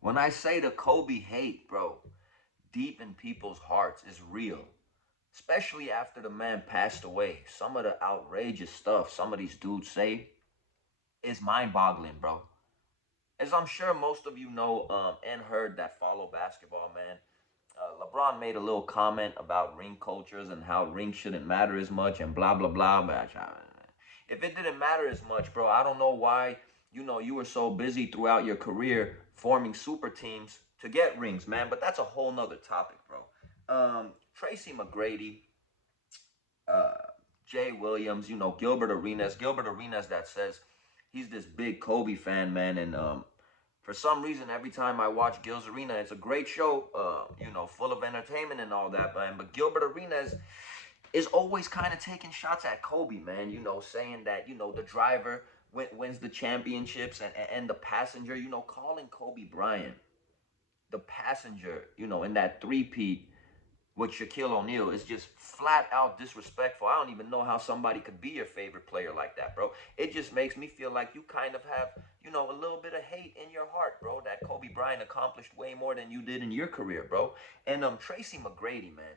When I say the Kobe hate, bro, deep in people's hearts is real. Especially after the man passed away. Some of the outrageous stuff some of these dudes say is mind-boggling, bro. As I'm sure most of you know and heard that follow basketball, man, LeBron made a little comment about ring cultures and how rings shouldn't matter as much and blah blah blah. But if it didn't matter as much, bro, I don't know why you were so busy throughout your career forming super teams to get rings, man. But that's a whole nother topic, bro. Tracy McGrady, uh, Jay Williams, Gilbert Arenas. Gilbert Arenas that says he's this big Kobe fan, man, and for some reason, every time I watch Gil's Arena, it's a great show, full of entertainment and all that, man. But Gilbert Arenas is always kind of taking shots at Kobe, man. Saying that the driver wins the championships and the passenger, calling Kobe Bryant the passenger, in that three-peat with Shaquille O'Neal is just flat out disrespectful. I don't even know how somebody could be your favorite player like that, bro. It just makes me feel like you kind of have, a little bit of hate in your heart, bro. That Kobe Bryant accomplished way more than you did in your career, bro. And Tracy McGrady, man,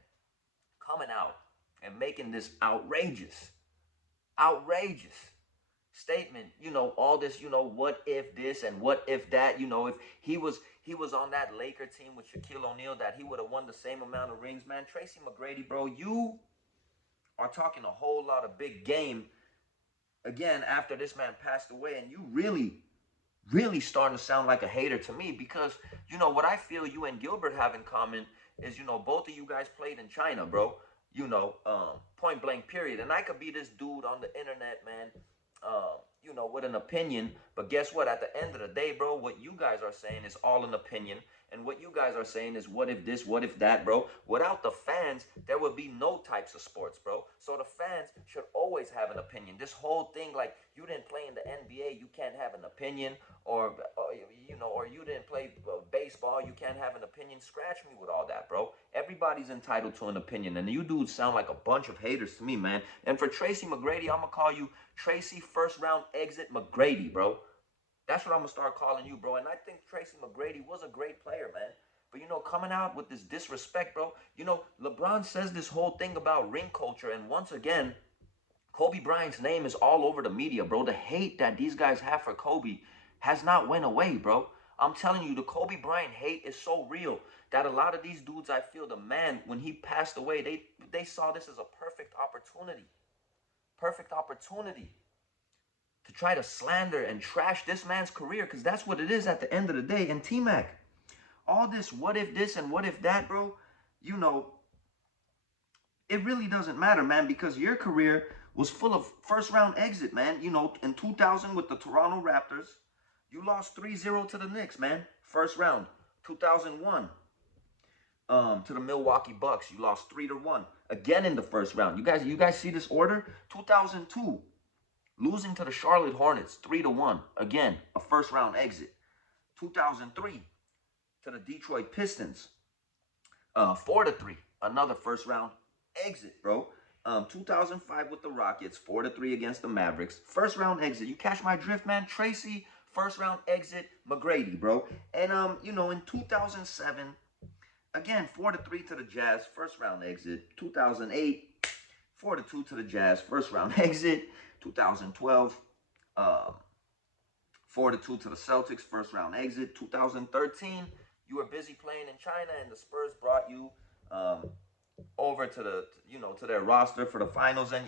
coming out and making this outrageous statement, all this, what if this and what if that, if he was on that Laker team with Shaquille O'Neal, that he would have won the same amount of rings, man. Tracy McGrady, bro, you are talking a whole lot of big game again after this man passed away, and you really starting to sound like a hater to me because what I feel you and Gilbert have in common is both of you guys played in China, bro. Point blank period. And I could be this dude on the internet, man, with an opinion. But guess what? At the end of the day, bro, what you guys are saying is all an opinion. And what you guys are saying is what if this, what if that, bro? Without the fans, there would be no types of sports, bro. So the fans should always have an opinion. This whole thing, like, you didn't play in the NBA, you can't have an opinion, or you didn't play baseball, you can't have an opinion. Scratch me with all that, bro. Everybody's entitled to an opinion, and you dudes sound like a bunch of haters to me, man. And for Tracy McGrady, I'm gonna call you Tracy first round exit McGrady, bro. That's what I'm gonna start calling you, bro. And I think Tracy McGrady was a great player, man. But coming out with this disrespect, bro. LeBron says this whole thing about ring culture, and once again, Kobe Bryant's name is all over the media, bro. The hate that these guys have for Kobe has not went away, bro. I'm telling you, the Kobe Bryant hate is so real that a lot of these dudes, I feel, the man, when he passed away, they saw this as a perfect opportunity to try to slander and trash this man's career, because that's what it is at the end of the day. And T-Mac, all this what if this and what if that, bro, you know, it really doesn't matter, man, because your career was full of first round exit, man. In 2000 with the Toronto Raptors, you lost 3-0 to the Knicks, man. First round. 2001 to the Milwaukee Bucks, you lost 3-1 again in the first round. You guys see this order? 2002 losing to the Charlotte Hornets 3-1, again a first round exit. 2003 to the Detroit Pistons 4-3, another first round exit, bro. 2005 with the Rockets, 4-3 against the Mavericks, first round exit. You catch my drift, man? Tracy, first round exit, McGrady, bro. And in 2007, again 4-3 to the Jazz, first round exit. 2008, 4-2 to the Jazz, first round exit. 2012, 4-2 to the Celtics, first round exit. 2013, you were busy playing in China, and the Spurs brought you over to to their roster for the finals, and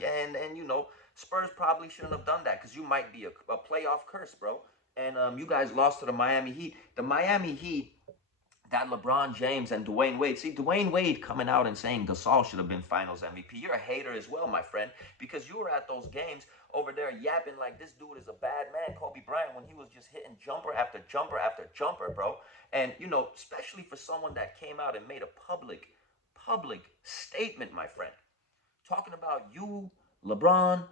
Spurs probably shouldn't have done that because you might be a playoff curse, bro. And you guys lost to the Miami Heat. The Miami Heat, that LeBron James and Dwyane Wade. See, Dwyane Wade coming out and saying Gasol should have been Finals MVP. You're a hater as well, my friend, because you were at those games over there yapping like this dude is a bad man, Kobe Bryant, when he was just hitting jumper after jumper after jumper, bro. And especially for someone that came out and made a public statement, my friend, talking about you, LeBron.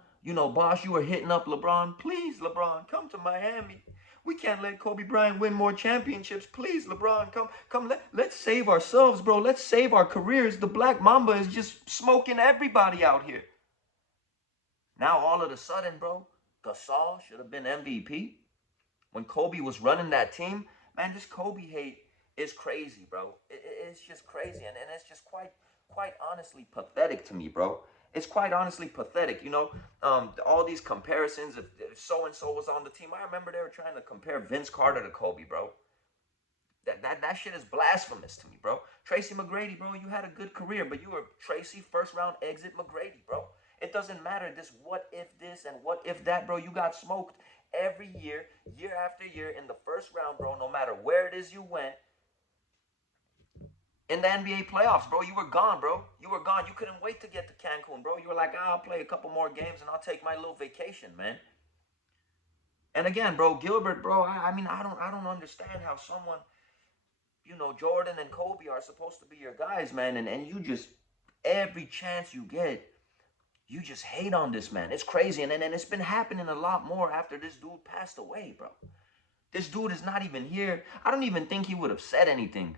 Boss, you were hitting up LeBron. Please, LeBron, come to Miami. We can't let Kobe Bryant win more championships. Please, LeBron, come. Let's save ourselves, bro. Let's save our careers. The Black Mamba is just smoking everybody out here. Now, all of a sudden, bro, Gasol should have been MVP. when Kobe was running that team, man, this Kobe hate is crazy, bro. It's just crazy, and it's just quite honestly pathetic to me, bro. It's quite honestly pathetic, all these comparisons. If so and so was on the team, I remember they were trying to compare Vince Carter to Kobe, bro. That shit is blasphemous to me, bro. Tracy McGrady, bro, you had a good career, but you were Tracy first round exit McGrady, bro. It doesn't matter this what if this and what if that, bro. You got smoked every year after year in the first round, bro. No matter where it is you went in the NBA playoffs, bro, you were gone, bro. You were gone. You couldn't wait to get to Cancun, bro. You were like, I'll play a couple more games and I'll take my little vacation, man. And again, bro, Gilbert, bro, I mean, I don't understand how someone, Jordan and Kobe are supposed to be your guys, man, and you just every chance you get, you just hate on this man. It's crazy, and it's been happening a lot more after this dude passed away, bro. This dude is not even here. I don't even think he would have said anything,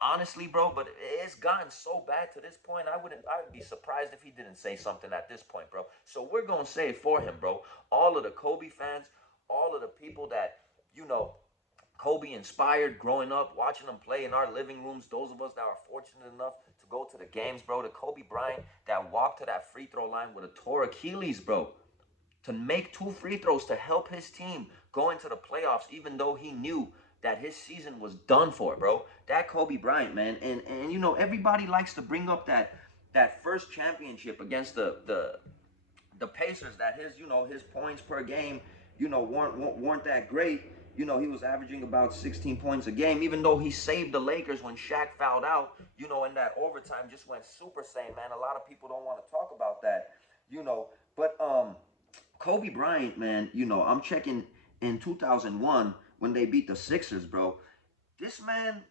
honestly, bro. But it's gotten so bad to this point. I would be surprised if he didn't say something at this point, bro. So we're gonna say it for him, bro. All of the Kobe fans, all of the people that you know Kobe inspired growing up, watching him play in our living rooms. Those of us that are fortunate enough to go to the games, bro. The Kobe Bryant that walked to that free throw line with a tore Achilles, bro, to make two free throws to help his team go into the playoffs, even though he knew that his season was done for, bro. That Kobe Bryant, man, and everybody likes to bring up that first championship against the Pacers, that his points per game weren't that great. He was averaging about 16 points a game, even though he saved the Lakers when Shaq fouled out. In that overtime, just went super saiyan, man. A lot of people don't want to talk about that. But Kobe Bryant, man. I'm checking in 2001 when they beat the Sixers, bro. This man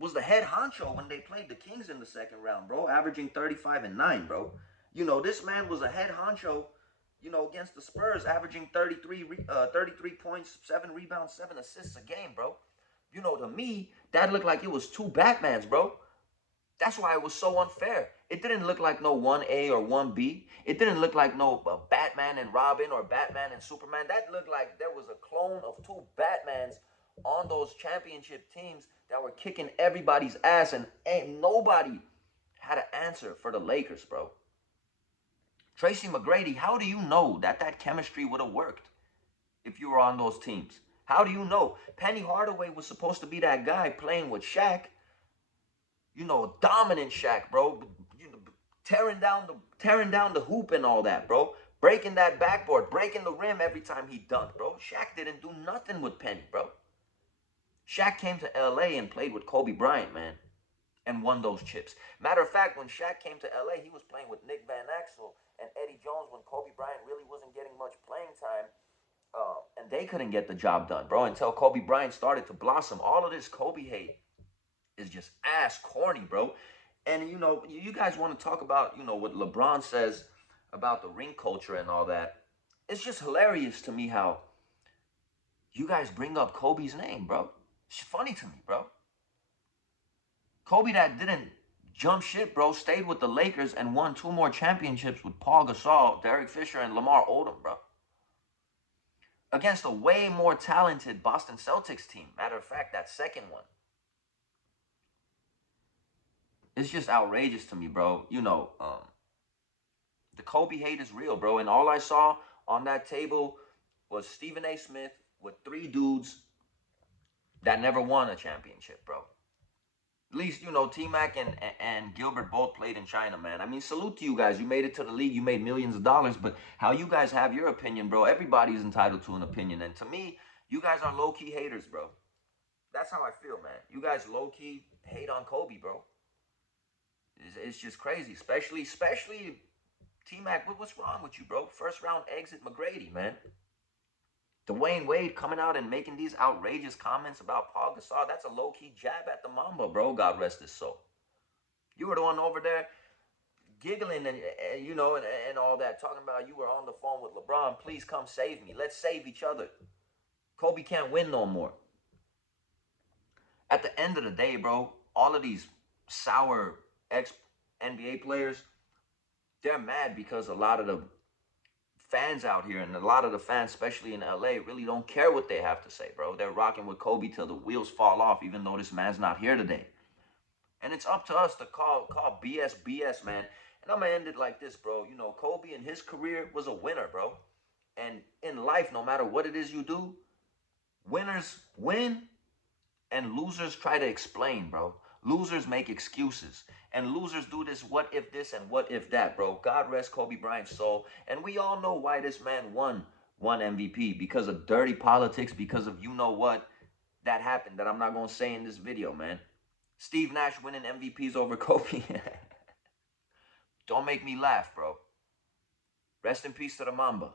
was the head honcho when they played the Kings in the second round, bro, averaging 35 and 9, bro. This man was a head honcho, against the Spurs, averaging 33 points, 7 rebounds, 7 assists a game, bro. To me, that looked like it was two Batmans, bro. That's why it was so unfair. It didn't look like no 1A or 1B. It didn't look like no Batman and Robin or Batman and Superman. That looked like there was a clone of two Batmans on those championship teams that were kicking everybody's ass, and ain't nobody had an answer for the Lakers, bro. Tracy McGrady, how do you know that chemistry would have worked if you were on those teams? How do you know? Penny Hardaway was supposed to be that guy playing with Shaq, dominant Shaq, bro. Tearing down the hoop and all that, bro. Breaking that backboard, breaking the rim every time he dunked, bro. Shaq didn't do nothing with Penny, bro. Shaq came to LA and played with Kobe Bryant, man, and won those chips. Matter of fact, when Shaq came to LA, he was playing with Nick Van Exel and Eddie Jones when Kobe Bryant really wasn't getting much playing time. And they couldn't get the job done, bro, until Kobe Bryant started to blossom. All of this Kobe hate is just ass corny, bro. And you guys want to talk about what LeBron says about the ring culture and all that. It's just hilarious to me how you guys bring up Kobe's name, bro. It's funny to me, bro. Kobe that didn't jump ship, bro, stayed with the Lakers and won two more championships with Paul Gasol, Derek Fisher, and Lamar Odom, bro. Against a way more talented Boston Celtics team. Matter of fact, that second one. It's just outrageous to me, bro. The Kobe hate is real, bro. And all I saw on that table was Stephen A. Smith with three dudes that never won a championship, bro. At least, T Mac and Gilbert both played in China, man. I mean, salute to you guys. You made it to the league. You made millions of dollars. But how you guys have your opinion, bro, everybody's entitled to an opinion. And to me, you guys are low-key haters, bro. That's how I feel, man. You guys low-key hate on Kobe, bro. It's just crazy. Especially T Mac, what's wrong with you, bro? First round exit McGrady, man. Dwyane Wade coming out and making these outrageous comments about Paul Gasol. That's a low-key jab at the Mamba, bro. God rest his soul. You were the one over there giggling and all that, talking about you were on the phone with LeBron. Please come save me. Let's save each other. Kobe can't win no more. At the end of the day, bro, all of these sour ex-NBA players, they're mad because a lot of the fans out here, and a lot of the fans, especially in LA, really don't care what they have to say, bro. They're rocking with Kobe till the wheels fall off, even though this man's not here today. And it's up to us to call BS, man. And I'm gonna end it like this, bro. You know, Kobe in his career was a winner, bro. And in life, no matter what it is you do, winners win and losers try to explain, bro. Losers make excuses. And losers do this and what if that, bro. God rest Kobe Bryant's soul. And we all know why this man won one MVP. Because of dirty politics, because of you know what that happened that I'm not going to say in this video, man. Steve Nash winning MVPs over Kobe. Don't make me laugh, bro. Rest in peace to the Mamba.